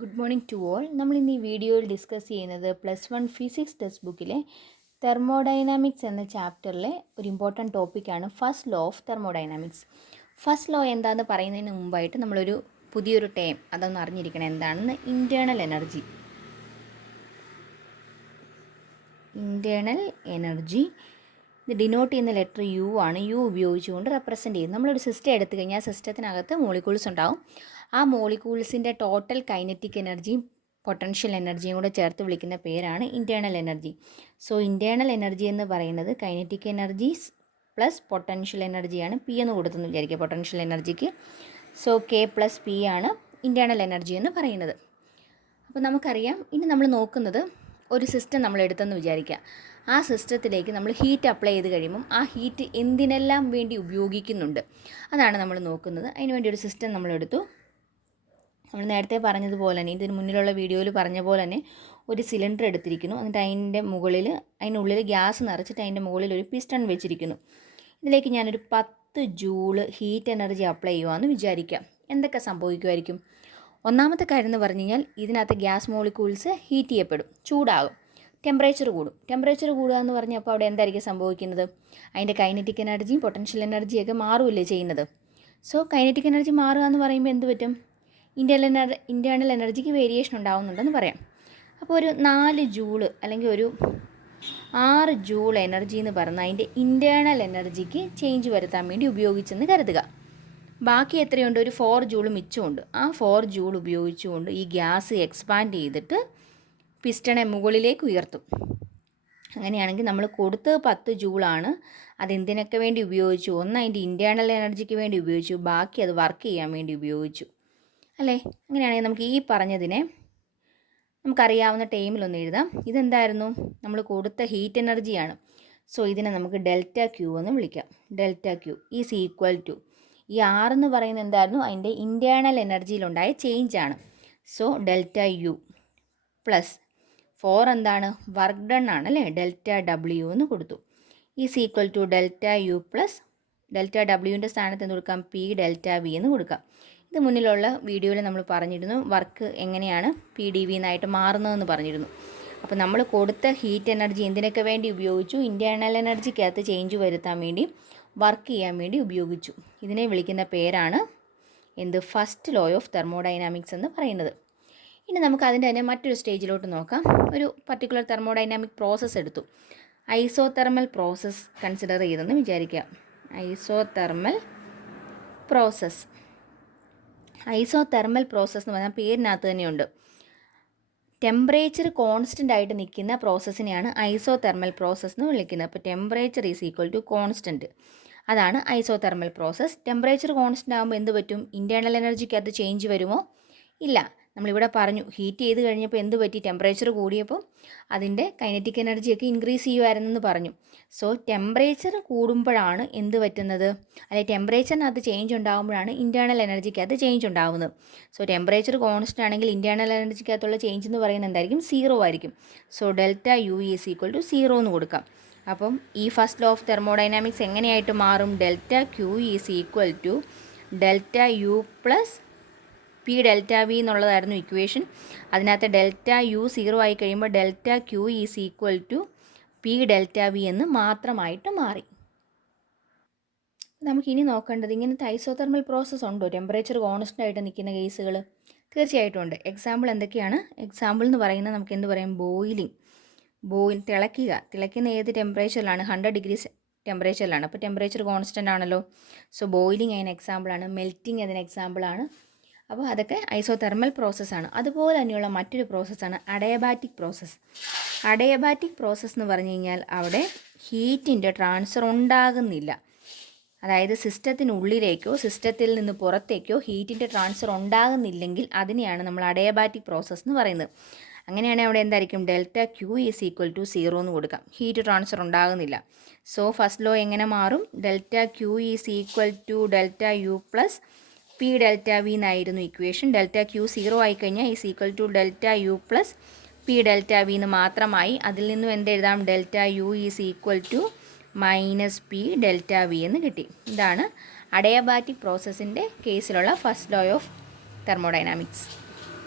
Good morning to all. നമ്മൾ ഇന്ന് ഈ വീഡിയോയിൽ ഡിസ്കസ് ചെയ്യുന്നത് +1 ഫിസിക്സ് ടെക്സ്റ്റ് ബുക്കിലെ തെർമോഡൈനാമിക്സ് എന്ന ചാപ്റ്ററിലെ ഒരു ഇമ്പോർട്ടൻറ്റ് ടോപ്പിക്കാണ് first law of thermodynamics. First law എന്താണെന്ന് പറയുന്നതിന് മുമ്പായിട്ട് നമ്മളൊരു പുതിയൊരു ടേം അതൊന്ന് അറിഞ്ഞിരിക്കണം. എന്താണെന്ന്? Internal energy. ഇൻറ്റേർണൽ എനർജി ഇത് ഡിനോട്ട് ചെയ്യുന്ന ലെറ്റർ യു ആണ്. യു ഉപയോഗിച്ചുകൊണ്ട് റെപ്രസെൻറ്റ് ചെയ്യും. നമ്മളൊരു സിസ്റ്റം എടുത്തു കഴിഞ്ഞാൽ സിസ്റ്റത്തിനകത്ത് മോളിക്യൂൾസ് ഉണ്ടാവും. ആ മോളിക്യൂൾസിൻ്റെ ടോട്ടൽ കൈനറ്റിക് എനർജിയും പൊട്ടൻഷ്യൽ എനർജിയും കൂടെ ചേർത്ത് വിളിക്കുന്ന പേരാണ് internal energy. So internal energy എന്ന് പറയുന്നത് കൈനറ്റിക് എനർജീസ് പ്ലസ് പൊട്ടൻഷ്യൽ എനർജിയാണ്. പി എന്ന് കൊടുത്തെന്ന് വിചാരിക്കുക potential എനർജിക്ക്. So K plus P ആണ് ഇൻറ്റേർണൽ എനർജി എന്ന് പറയുന്നത്. അപ്പോൾ നമുക്കറിയാം, ഇനി നമ്മൾ നോക്കുന്നത് ഒരു സിസ്റ്റം നമ്മൾ എടുത്തെന്ന് വിചാരിക്കുക. ആ സിസ്റ്റത്തിലേക്ക് നമ്മൾ ഹീറ്റ് അപ്ലൈ ചെയ്ത് കഴിയുമ്പം ആ ഹീറ്റ് എന്തിനെല്ലാം വേണ്ടി ഉപയോഗിക്കുന്നുണ്ട് അതാണ് നമ്മൾ നോക്കുന്നത്. അതിനുവേണ്ടി ഒരു സിസ്റ്റം നമ്മളെടുത്തു. നമ്മൾ നേരത്തെ പറഞ്ഞതുപോലെ തന്നെ, ഇതിന് മുന്നിലുള്ള വീഡിയോയിൽ പറഞ്ഞ പോലെ തന്നെ ഒരു സിലിണ്ടർ എടുത്തിരിക്കുന്നു. എന്നിട്ട് അതിനുള്ളിൽ ഗ്യാസ് നിറച്ചിട്ട് അതിൻ്റെ മുകളിൽ ഒരു പിസ്റ്റൺ വെച്ചിരിക്കുന്നു. ഇതിലേക്ക് ഞാനൊരു 10 ജൂള് ഹീറ്റ് എനർജി അപ്ലൈ ചെയ്യുകയെന്ന് വിചാരിക്കാം. എന്തൊക്കെ സംഭവിക്കുമായിരിക്കും? ഒന്നാമത്തെ കാര്യം എന്ന് പറഞ്ഞു കഴിഞ്ഞാൽ ഇതിനകത്ത് ഗ്യാസ് മോളിക്യൂൾസ് ഹീറ്റ് ചെയ്യപ്പെടും, ചൂടാകും, ടെമ്പറേച്ചർ കൂടും. ടെമ്പറേച്ചർ കൂടുക എന്ന് പറഞ്ഞപ്പോൾ അവിടെ എന്തായിരിക്കും സംഭവിക്കുന്നത്? അതിൻ്റെ കൈനറ്റിക് എനർജിയും പൊട്ടൻഷ്യൽ എനർജിയൊക്കെ മാറുമല്ലേ ചെയ്യുന്നത്. സോ കൈനറ്റിക് എനർജി മാറുക എന്ന് പറയുമ്പോൾ എന്ത് പറ്റും? ഇൻറ്റേർണൽ എനർജിക്ക് വേരിയേഷൻ ഉണ്ടാകുന്നുണ്ടെന്ന് പറയാം. അപ്പോൾ ഒരു 4 ജൂള് അല്ലെങ്കിൽ ഒരു 6 ജൂൾ എനർജി എന്ന് പറഞ്ഞാൽ അതിൻ്റെ ഇൻറ്റേർണൽ എനർജിക്ക് ചേഞ്ച് വരുത്താൻ വേണ്ടി ഉപയോഗിച്ചെന്ന് കരുതുക. ബാക്കി എത്രയുണ്ട്? ഒരു 4 ജൂൾ മിച്ചമുണ്ട്. ആ 4 ജൂൾ ഉപയോഗിച്ചുകൊണ്ട് ഈ ഗ്യാസ് എക്സ്പാൻഡ് ചെയ്തിട്ട് പിസ്റ്റണെ മുകളിലേക്ക് ഉയർത്തും. അങ്ങനെയാണെങ്കിൽ നമ്മൾ കൊടുത്തത് 10 ജൂളാണ്. അതെന്തിനൊക്കെ വേണ്ടി ഉപയോഗിച്ചു? ഒന്ന് അതിൻ്റെ ഇൻറ്റേർണൽ എനർജിക്ക് വേണ്ടി ഉപയോഗിച്ചു, ബാക്കി അത് വർക്ക് ചെയ്യാൻ വേണ്ടി ഉപയോഗിച്ചു അല്ലേ? അങ്ങനെയാണെങ്കിൽ നമുക്ക് ഈ പറഞ്ഞതിനെ നമുക്കറിയാവുന്ന ടൈമിലൊന്ന് എഴുതാം. ഇതെന്തായിരുന്നു? നമ്മൾ കൊടുത്ത ഹീറ്റ് എനർജിയാണ്. സോ ഇതിനെ നമുക്ക് ഡെൽറ്റ ക്യൂ എന്ന് വിളിക്കാം. Delta Q is equal to, ഈ ആർ എന്ന് പറയുന്നത് എന്തായിരുന്നു? അതിൻ്റെ ഇൻറ്റേർണൽ എനർജിയിലുണ്ടായ ചേഞ്ചാണ്. സോ ഡെൽറ്റ യു പ്ലസ് 4 എന്താണ്? വർക്ക് ഡൺ ആണ് അല്ലേ? ഡെൽറ്റ ഡബ്ല്യു എന്ന് കൊടുത്തു. Is equal to delta U plus delta ഡബ്ല്യുവിൻ്റെ സ്ഥാനത്ത് എന്ന് കൊടുക്കാം പി ഡെൽറ്റ വി എന്ന് കൊടുക്കാം. ഇത് മുന്നിലുള്ള വീഡിയോയിൽ നമ്മൾ പറഞ്ഞിരുന്നു വർക്ക് എങ്ങനെയാണ് പി ഡി വി എന്നായിട്ട് മാറുന്നതെന്ന് പറഞ്ഞിരുന്നു. അപ്പോൾ നമ്മൾ കൊടുത്ത ഹീറ്റ് എനർജി എന്തിനൊക്കെ വേണ്ടി ഉപയോഗിച്ചു? ഇൻറ്റേർണൽ എനർജിക്കകത്ത് ചേഞ്ച് വരുത്താൻ വേണ്ടി, വർക്ക് ചെയ്യാൻ വേണ്ടി ഉപയോഗിച്ചു. ഇതിനെ വിളിക്കുന്ന പേരാണ് എന്ത്? ഫസ്റ്റ് ലോ ഓഫ് തെർമോഡൈനാമിക്സ് എന്ന് പറയുന്നത്. ഇനി നമുക്ക് അതിൻ്റെ തന്നെ മറ്റൊരു സ്റ്റേജിലോട്ട് നോക്കാം. ഒരു പർട്ടിക്കുലർ തെർമോഡൈനാമിക് പ്രോസസ്സ് എടുത്തു. ഐസോതെർമൽ പ്രോസസ്സ് കൺസിഡർ ചെയ്തെന്ന് വിചാരിക്കുക. ഐസോതെർമൽ പ്രോസസ്സ് എന്ന് പറഞ്ഞാൽ പേരിനകത്ത് തന്നെയുണ്ട്. ടെമ്പറേച്ചർ കോൺസ്റ്റൻ്റ് ആയിട്ട് നിൽക്കുന്ന പ്രോസസ്സിനെയാണ് ഐസോതെർമൽ പ്രോസസ്സ് എന്ന് വിളിക്കുന്നത്. അപ്പോൾ temperature is equal to constant, അതാണ് ഐസോതെർമൽ പ്രോസസ്സ്. ടെമ്പറേച്ചർ കോൺസ്റ്റൻ്റ് ആകുമ്പോൾ എന്ത് പറ്റും? ഇൻറ്റേർണൽ എനർജിക്കകത്ത് ചേഞ്ച് വരുമോ? ഇല്ല. നമ്മളിവിടെ പറഞ്ഞു ഹീറ്റ് ചെയ്ത് കഴിഞ്ഞപ്പോൾ എന്ത് പറ്റി? ടെമ്പറേച്ചർ കൂടിയപ്പോൾ അതിൻ്റെ കൈനറ്റിക് എനർജിയൊക്കെ ഇൻക്രീസ് ചെയ്യുമായിരുന്നെന്ന് പറഞ്ഞു. സോ ടെമ്പറേച്ചർ കൂടുമ്പോഴാണ് എന്ത് പറ്റുന്നത്? അല്ലെ, ടെമ്പറേച്ചറിനകത്ത് ചേഞ്ച് ഉണ്ടാകുമ്പോഴാണ് ഇൻറ്റേർണൽ എനർജിക്കകത്ത് ചേഞ്ച് ഉണ്ടാകുന്നത്. സോ ടെമ്പറേച്ചർ കോൺസ്റ്റൻ്റ് ആണെങ്കിൽ ഇൻറ്റേർണൽ എനർജിക്കകത്തുള്ള ചേഞ്ച് എന്ന് പറയുന്നത് എന്തായിരിക്കും? 0 ആയിരിക്കും. So delta U is equal to 0 എന്ന് കൊടുക്കാം. അപ്പം ഈ ഫസ്റ്റ് ലോ ഓഫ് തെർമോഡൈനാമിക്സ് എങ്ങനെയായിട്ട് മാറും? Delta Q is equal to delta U plus P delta V എന്നുള്ളതായിരുന്നു ഇക്വേഷൻ. അതിനകത്ത് ഡെൽറ്റ യു 0 ആയി കഴിയുമ്പോൾ delta Q is equal to P delta V എന്ന് മാത്രമായിട്ട് മാറി. നമുക്കിനി നോക്കേണ്ടത് ഇങ്ങനത്തെ ഐസോതെർമൽ പ്രോസസ്സ് ഉണ്ടോ ടെമ്പറേച്ചർ കോൺസ്റ്റൻ്റ് ആയിട്ട് നിൽക്കുന്ന കേസുകൾ? തീർച്ചയായിട്ടും ഉണ്ട്. എക്സാമ്പിൾ എന്തൊക്കെയാണ്? എക്സാമ്പിൾ എന്ന് പറയുന്നത് നമുക്ക് എന്ത് പറയാം? തിളയ്ക്കുന്ന ഏത് ടെമ്പറേച്ചറിലാണ്? 100 ഡിഗ്രി ടെമ്പറേച്ചറിലാണ്. അപ്പോൾ ടെമ്പറേച്ചർ കോൺസ്റ്റൻ്റ് ആണല്ലോ. സോ ബോയിലിംഗ് അതിന് എക്സാമ്പിളാണ്. മെൽറ്റിംഗ് അതിന് എക്സാമ്പിളാണ്. അപ്പോൾ അതൊക്കെ ഐസോതെർമൽ പ്രോസസ്സാണ്. അതുപോലെ തന്നെയുള്ള മറ്റൊരു പ്രോസസ്സാണ് അഡയബാറ്റിക് പ്രോസസ്സ്. അഡയബാറ്റിക് പ്രോസസ്സ് എന്ന് പറഞ്ഞു കഴിഞ്ഞാൽ അവിടെ ഹീറ്റിൻ്റെ ട്രാൻസ്ഫർ ഉണ്ടാകുന്നില്ല. അതായത് സിസ്റ്റത്തിനുള്ളിലേക്കോ സിസ്റ്റത്തിൽ നിന്ന് പുറത്തേക്കോ ഹീറ്റിൻ്റെ ട്രാൻസ്ഫർ ഉണ്ടാകുന്നില്ലെങ്കിൽ അതിനെയാണ് നമ്മൾ അഡയബാറ്റിക് പ്രോസസ്സ് എന്ന് പറയുന്നത്. അങ്ങനെയാണെങ്കിൽ അവിടെ എന്തായിരിക്കും? Delta Q is equal to 0 എന്ന് കൊടുക്കാം. ഹീറ്റ് ട്രാൻസ്ഫർ ഉണ്ടാകുന്നില്ല. സോ ഫസ്റ്റ് ലോ എങ്ങനെ മാറും? Delta Q is equal to delta U plus P delta V എന്നായിരുന്നു ഇക്വേഷൻ. ഡെൽറ്റ ക്യൂ 0 ആയി കഴിഞ്ഞാൽ is equal to delta U plus P delta V എന്ന് മാത്രമായി. അതിൽ നിന്നും എന്തെഴുതാം? Delta U is equal to minus P delta V എന്ന് കിട്ടി. ഇതാണ് അഡയബാറ്റിക് പ്രോസസ്സിൻ്റെ കേസിലുള്ള ഫസ്റ്റ് ലോ ഓഫ് തെർമോഡൈനാമിക്സ്.